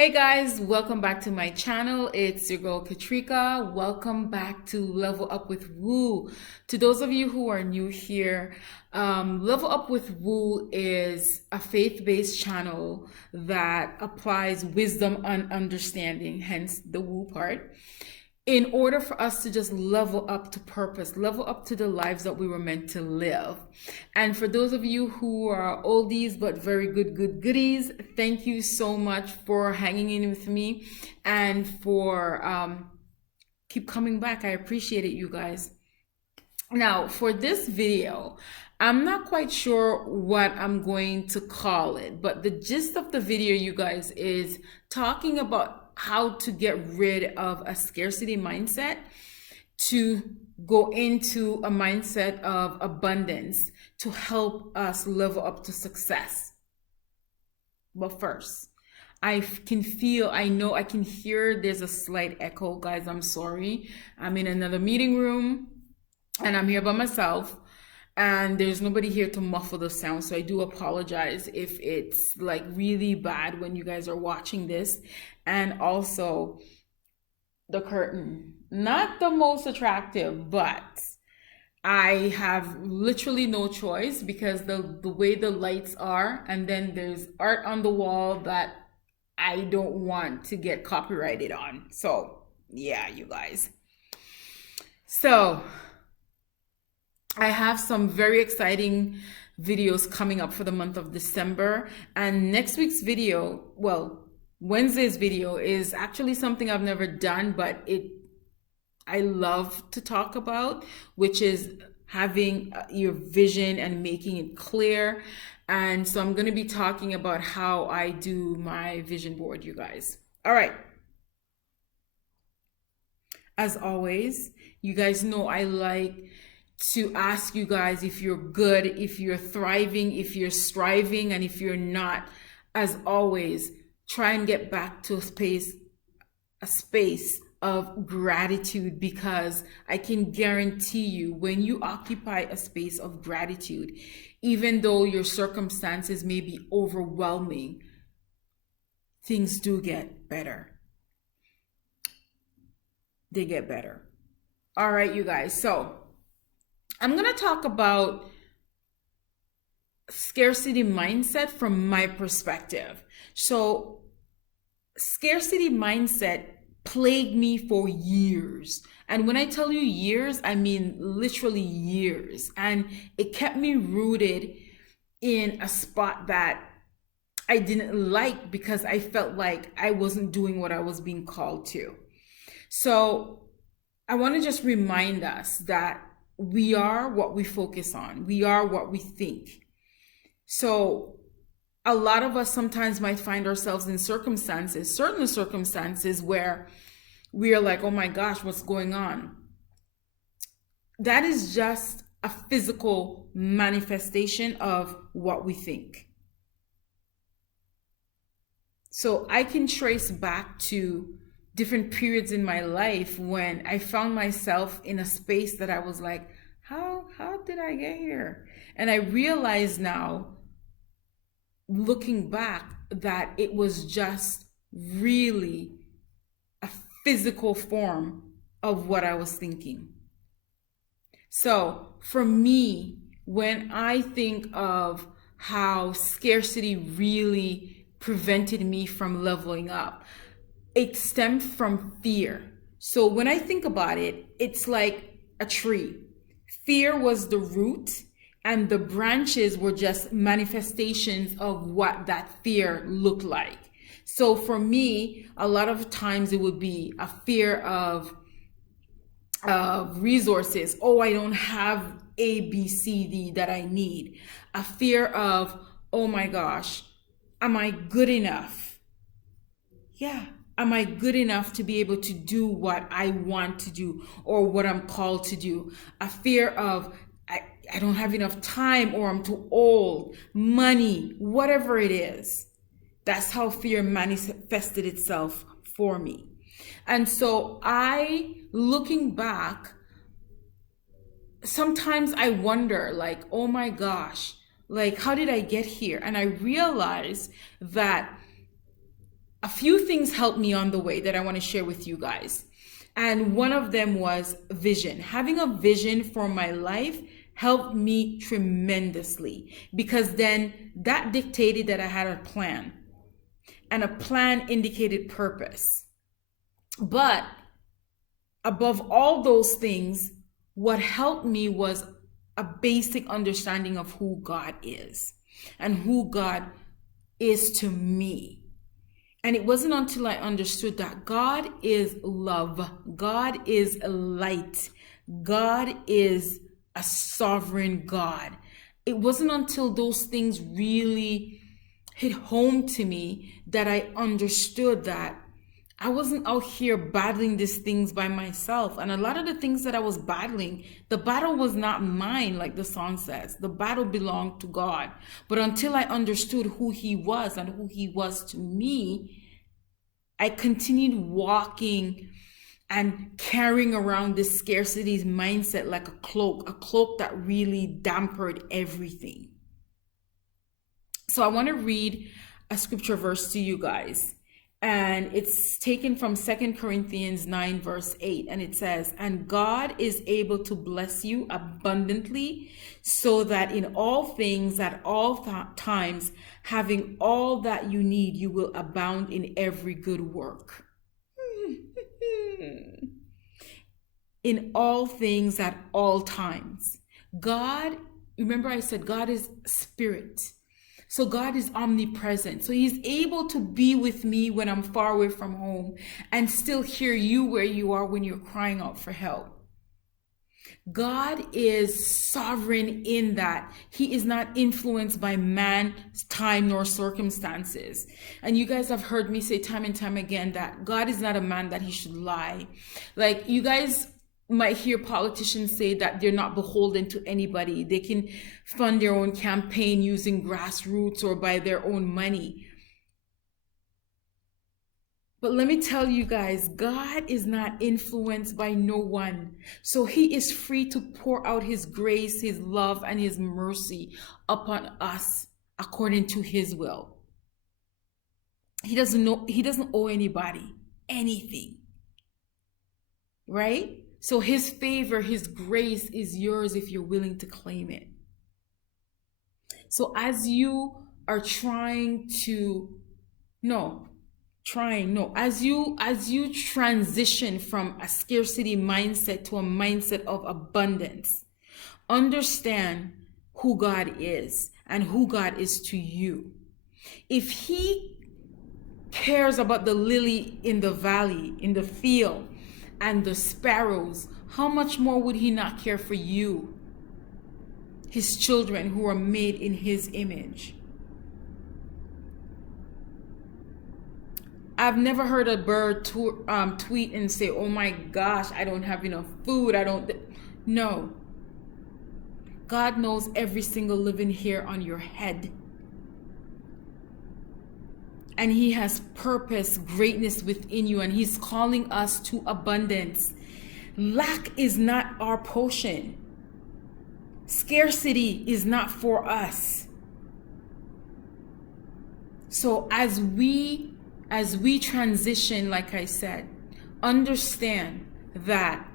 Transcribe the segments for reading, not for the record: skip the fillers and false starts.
Hey guys, welcome back to my channel. It's your girl Katrika. Welcome back to Level Up with Woo. To those of you who are new here, Level Up with Woo is a faith-based channel that applies wisdom and understanding, hence the woo part, in order for us to just level up to purpose, level up to the lives that we were meant to live. And for those of you who are oldies but very good goodies, thank you so much for hanging in with me and for keep coming back. I appreciate it, you guys. Now, for this video, I'm not quite sure what I'm going to call it, but the gist of the video, you guys, is talking about how to get rid of a scarcity mindset to go into a mindset of abundance to help us level up to success. But first, I can hear there's a slight echo, guys. I'm sorry. I'm in another meeting room and I'm here by myself and there's nobody here to muffle the sound, so I do apologize if it's like really bad when you guys are watching this. And also the curtain, not the most attractive, but I have literally no choice because the way the lights are, and then there's art on the wall that I don't want to get copyrighted on. So yeah, you guys. So I have some very exciting videos coming up for the month of December. And next week's video, well, Wednesday's video is actually something I've never done, but I love to talk about, which is having your vision and making it clear. And so I'm going to be talking about how I do my vision board, you guys. All right. As always, you guys know I like to ask you guys if you're good, if you're thriving, if you're striving, and if you're not. As always, try and get back to a space of gratitude, because I can guarantee you when you occupy a space of gratitude, even though your circumstances may be overwhelming, things do get better. They get better. All right, you guys. So I'm going to talk about scarcity mindset from my perspective. So scarcity mindset plagued me for years. And when I tell you years, I mean literally years. And it kept me rooted in a spot that I didn't like because I felt like I wasn't doing what I was being called to. So I want to just remind us that we are what we focus on. We are what we think. So a lot of us sometimes might find ourselves in certain circumstances where we are like, oh my gosh, what's going on? That is just a physical manifestation of what we think. So I can trace back to different periods in my life when I found myself in a space that I was like, how did I get here? And I realize now, looking back, that it was just really a physical form of what I was thinking. So for me, when I think of how scarcity really prevented me from leveling up, it stemmed from fear. So when I think about it, it's like a tree. Fear was the root, and the branches were just manifestations of what that fear looked like. So for me, a lot of times it would be a fear of resources. Oh, I don't have A, B, C, D that I need. A fear of, oh my gosh, am I good enough? Yeah. Am I good enough to be able to do what I want to do or what I'm called to do? A fear of I don't have enough time, or I'm too old, money, whatever it is. That's how fear manifested itself for me. And so looking back, sometimes I wonder like, oh my gosh, like how did I get here? And I realized that few things helped me on the way that I want to share with you guys. And one of them was vision. Having a vision for my life helped me tremendously, because then that dictated that I had a plan, and a plan indicated purpose. But above all those things, what helped me was a basic understanding of who God is and who God is to me. And it wasn't until I understood that God is love, God is light, God is a sovereign God. It wasn't until those things really hit home to me that I understood that I wasn't out here battling these things by myself. And a lot of the things that I was battling, the battle was not mine, like the song says. The battle belonged to God. But until I understood who He was and who He was to me, I continued walking and carrying around this scarcity mindset like a cloak that really dampened everything. So I want to read a scripture verse to you guys. And it's taken from 2 Corinthians 9 verse 8. And it says, "And God is able to bless you abundantly, so that in all things at all times, having all that you need, you will abound in every good work." In all things at all times. God, remember I said God is spirit. So God is omnipresent. So He's able to be with me when I'm far away from home and still hear you where you are when you're crying out for help. God is sovereign in that He is not influenced by man's time nor circumstances. And you guys have heard me say time and time again that God is not a man that He should lie. Like, you guys might hear politicians say that they're not beholden to anybody. They can fund their own campaign using grassroots or by their own money. But let me tell you guys, God is not influenced by no one. So He is free to pour out His grace, His love, and His mercy upon us according to His will. He doesn't owe anybody anything. Right? So His favor, His grace is yours if you're willing to claim it. So as you are as you transition from a scarcity mindset to a mindset of abundance, understand who God is and who God is to you. If He cares about the lily in the valley, in the field, and the sparrows, how much more would He not care for you, His children who are made in His image? I've never heard a bird tweet and say, "Oh my gosh, I don't have enough food. No. God knows every single living hair on your head. And He has purpose, greatness within you, and He's calling us to abundance. Lack is not our portion. Scarcity is not for us. So as we transition, like I said, understand that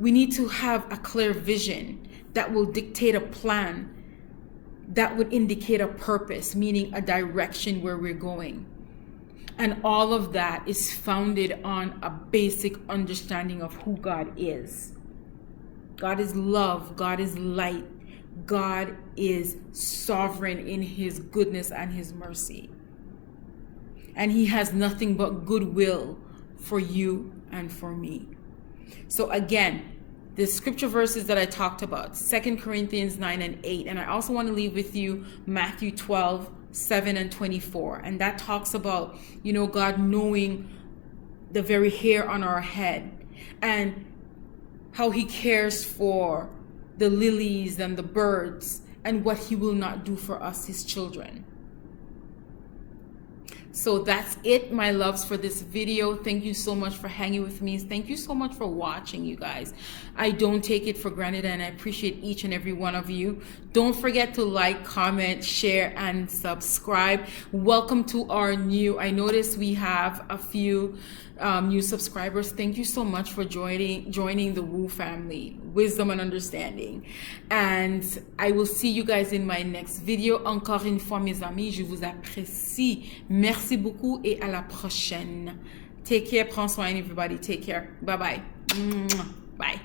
we need to have a clear vision that will dictate a plan that would indicate a purpose, meaning a direction where we're going. And all of that is founded on a basic understanding of who God is. God is love. God is light. God is sovereign in His goodness and His mercy. And He has nothing but goodwill for you and for me. So again, the scripture verses that I talked about, 2 Corinthians 9 and 8. And I also want to leave with you Matthew 12, 7 and 24. And that talks about, God knowing the very hair on our head and how He cares for the lilies and the birds and what He will not do for us, His children. So that's it, my loves, for this video. Thank you so much for hanging with me. Thank you so much for watching, you guys. I don't take it for granted, and I appreciate each and every one of you. Don't forget to like, comment, share, and subscribe. Welcome to our new, I noticed we have a few new subscribers. Thank you so much for joining the Woo family, wisdom and understanding. And I will see you guys in my next video. Encore une fois, mes amis, je vous apprécie. Merci beaucoup et à la prochaine. Take care. Prends soin, everybody. Take care. Bye bye. Bye.